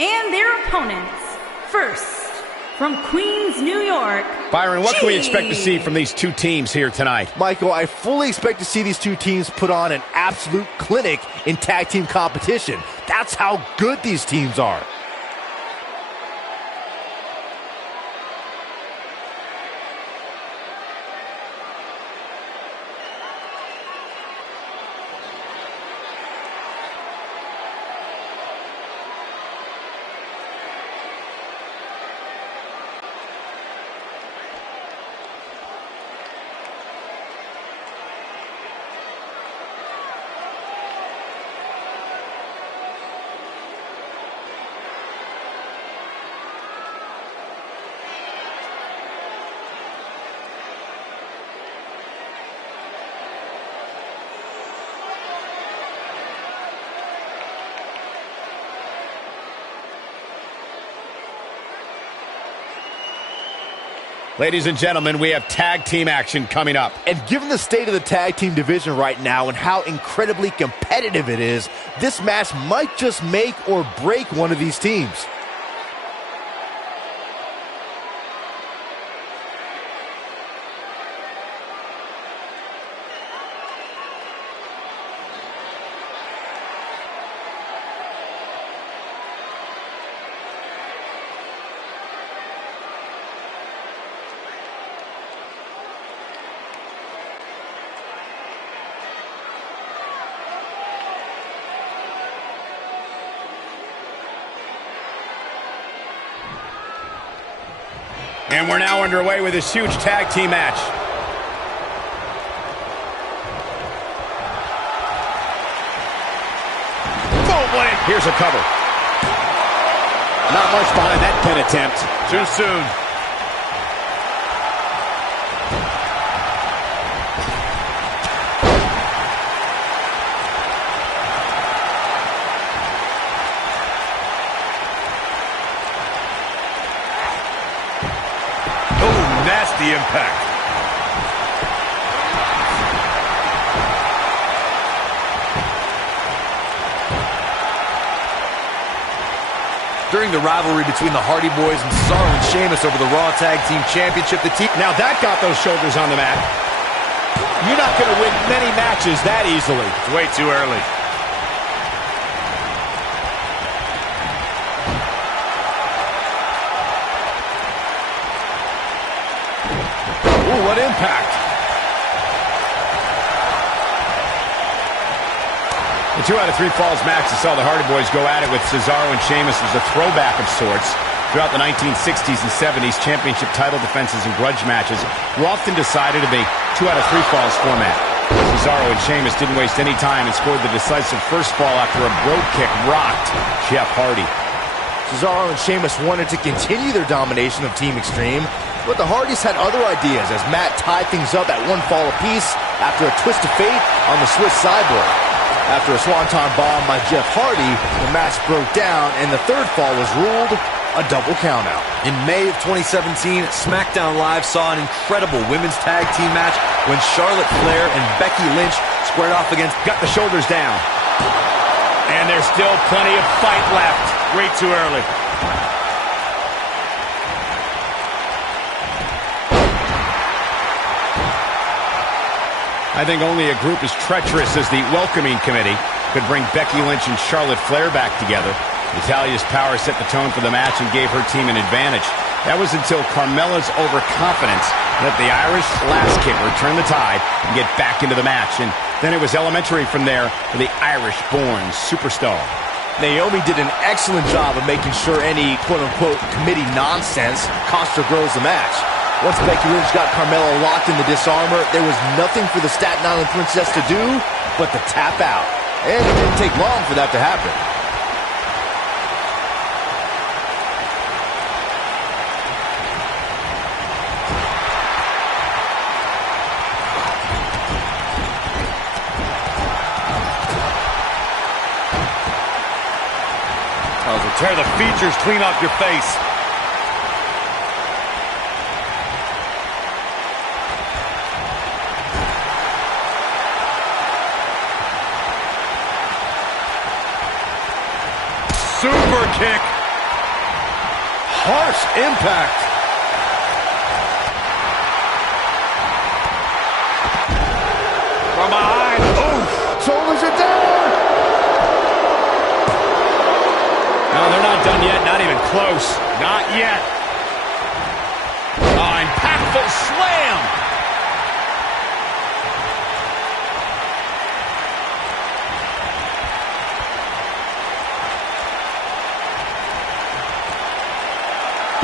and their opponents. First, from Queens, New York, Byron, what can we expect to see from these two teams here tonight? Michael, I fully expect to see these two teams put on an absolute clinic in tag team competition. That's how good these teams are. Ladies and gentlemen, we have tag team action coming up. And given the state of the tag team division right now and how incredibly competitive it is, this match might just make or break one of these teams. And we're now underway with this huge tag team match. Boom, here's a cover. Not much behind that pin attempt. Too soon. The impact. During the rivalry between the Hardy Boys and Cesaro and Sheamus over the Raw Tag Team Championship, the team... Now that got those shoulders on the mat. You're not going to win many matches that easily. It's way too early. Ooh, what impact. The 2 out of 3 falls match that saw the Hardy Boys go at it with Cesaro and Sheamus was a throwback of sorts. Throughout the 1960s and 70s, championship title defenses and grudge matches were often decided in a 2 out of 3 falls format. Cesaro and Sheamus didn't waste any time and scored the decisive first fall after a brogue kick rocked Jeff Hardy. Cesaro and Sheamus wanted to continue their domination of Team Extreme, but the Hardys had other ideas as Matt tied things up at 1 fall apiece after a twist of fate on the Swiss sideboard. After a swanton bomb by Jeff Hardy, the match broke down and the 3rd fall was ruled a double countout. In May of 2017, SmackDown Live saw an incredible women's tag team match when Charlotte Flair and Becky Lynch squared off against... Got the shoulders down. And there's still plenty of fight left. Way too early. I think only a group as treacherous as the Welcoming Committee could bring Becky Lynch and Charlotte Flair back together. Natalya's power set the tone for the match and gave her team an advantage. That was until Carmella's overconfidence let the Irish last kick return the tide and get back into the match. And then it was elementary from there for the Irish-born superstar. Naomi did an excellent job of making sure any quote-unquote committee nonsense cost her girls the match. Once Becky Lynch got Carmella locked in the disarmor, there was nothing for the Staten Island Princess to do but to tap out. And it didn't take long for that to happen. Tear the features clean off your face. Super kick. harsh impact. From behind. Oof. Shoulders it down. No, they're not done yet. Not even close. Not yet. Oh, impactful slam.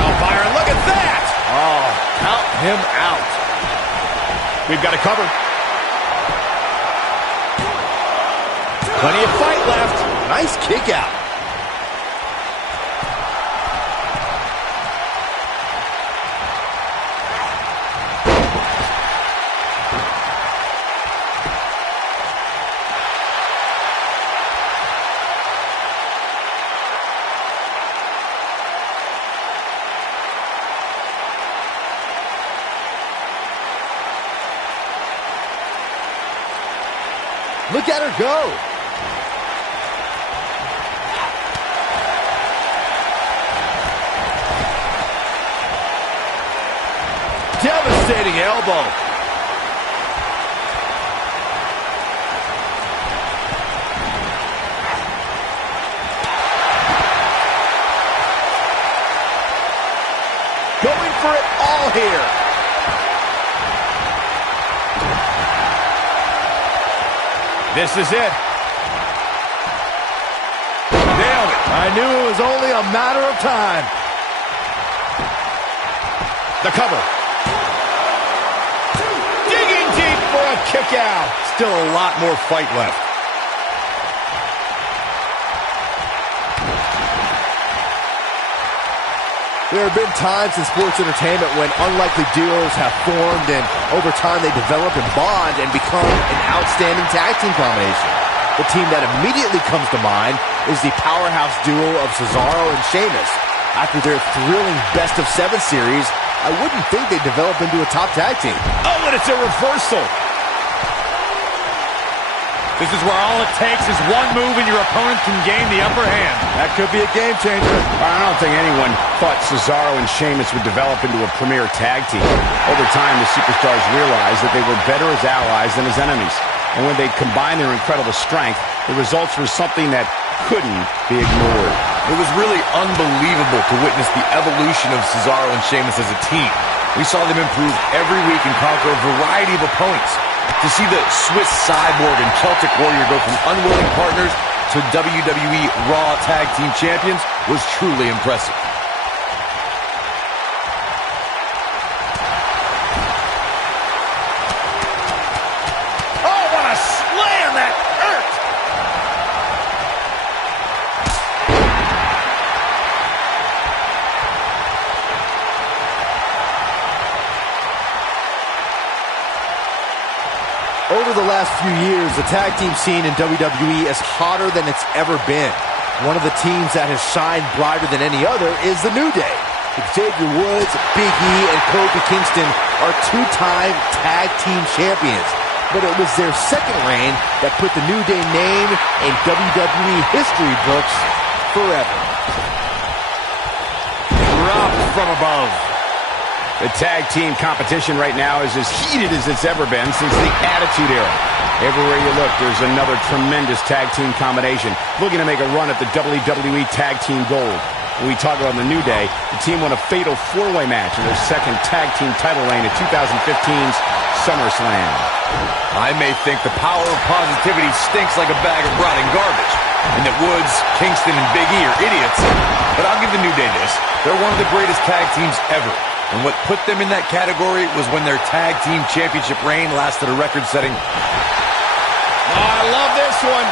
Oh, Byron, look at that. Oh, count him out. We've got to cover. Plenty of fight left. Nice kick out. Look at her go. Devastating elbow. Going for it all here. This is it. Nailed it. I knew it was only a matter of time. The cover. Digging deep for a kick out. Still a lot more fight left. There have been times in sports entertainment when unlikely duos have formed and over time they develop and bond and become an outstanding tag team combination. The team that immediately comes to mind is the powerhouse duo of Cesaro and Sheamus. After their thrilling best-of-7 series, I wouldn't think they'd develop into a top tag team. Oh, and it's a reversal. This is where all it takes is one move and your opponent can gain the upper hand. That could be a game changer. I don't think anyone thought Cesaro and Sheamus would develop into a premier tag team. Over time, the superstars realized that they were better as allies than as enemies. And when they combined their incredible strength, the results were something that couldn't be ignored. It was really unbelievable to witness the evolution of Cesaro and Sheamus as a team. We saw them improve every week and conquer a variety of opponents. To see the Swiss Cyborg and Celtic Warrior go from unwilling partners to WWE Raw Tag Team Champions was truly impressive. Oh, what a slam! That hurt! Over the last few years, the tag team scene in WWE is hotter than it's ever been. One of the teams that has shined brighter than any other is the New Day. Xavier Woods, Big E, and Kofi Kingston are two-time tag team champions. But it was their second reign that put the New Day name in WWE history books forever. Dropped from above. The tag team competition right now is as heated as it's ever been since the Attitude Era. Everywhere you look, there's another tremendous tag team combination looking to make a run at the WWE Tag Team Gold. When we talk about the New Day, the team won a fatal four-way match in their second tag team title reign at 2015's SummerSlam. I may think the power of positivity stinks like a bag of rotting garbage, and that Woods, Kingston, and Big E are idiots, but I'll give the New Day this. They're one of the greatest tag teams ever. And what put them in that category was when their tag team championship reign lasted a record-setting. Oh, I love this one.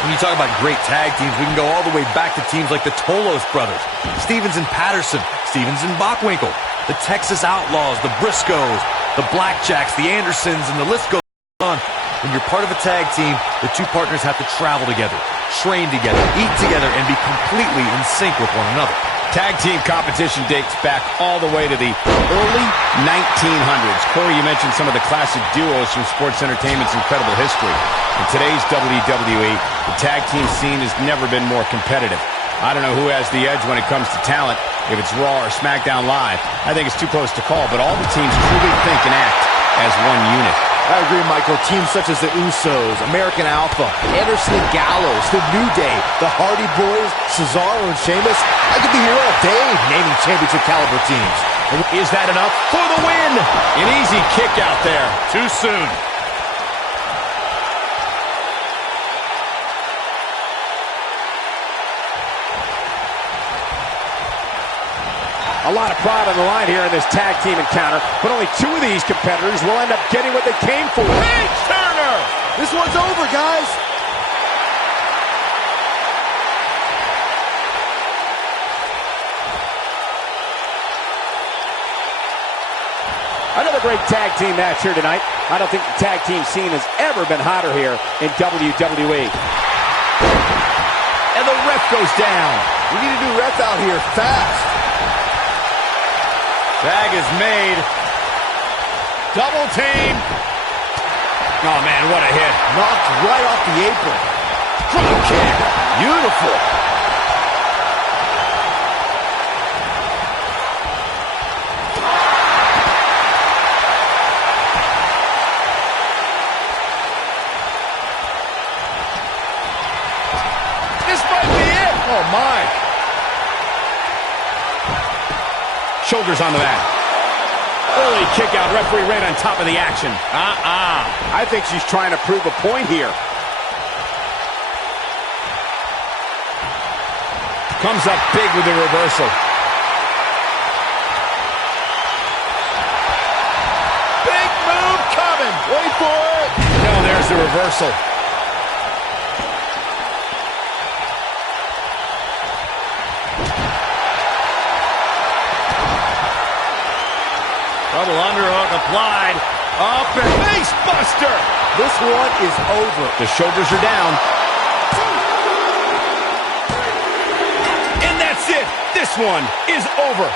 When you talk about great tag teams, we can go all the way back to teams like the Tolos brothers, Stevens and Patterson, Stevens and Bockwinkel, the Texas Outlaws, the Briscoes, the Blackjacks, the Andersons, and the list goes on. When you're part of a tag team, the two partners have to travel together, train together, eat together, and be completely in sync with one another. Tag team competition dates back all the way to the early 1900s. Corey, you mentioned some of the classic duos from sports entertainment's incredible history. In today's WWE, the tag team scene has never been more competitive. I don't know who has the edge when it comes to talent, If it's Raw or SmackDown Live, I think it's too close to call, but all the teams truly think and act as one unit. I agree, Michael. Teams such as the Usos, American Alpha, Anderson and Gallows, the New Day, the Hardy Boys, Cesaro and Sheamus. I could be here all day naming championship caliber teams. Is that enough for the win? An easy kick out there. Too soon. A lot of pride on the line here in this tag team encounter, but only two of these competitors will end up getting what they came for. Page Turner! This one's over, guys. Another great tag team match here tonight. I don't think the tag team scene has ever been hotter here in WWE. And the ref goes down. We need a new ref out here fast. Tag is made. Double team. Oh, man, what a hit. Knocked right off the apron. Drop kick. Beautiful. This might be it. Oh, my. Shoulders on the mat. Early kick out. Referee right on top of the action. I think she's trying to prove a point here. Comes up big with the reversal. Big move coming. Wait for it. No, there's the reversal. Double underhook applied. Up and face buster. This one is over. The shoulders are down. And that's it. This one is over.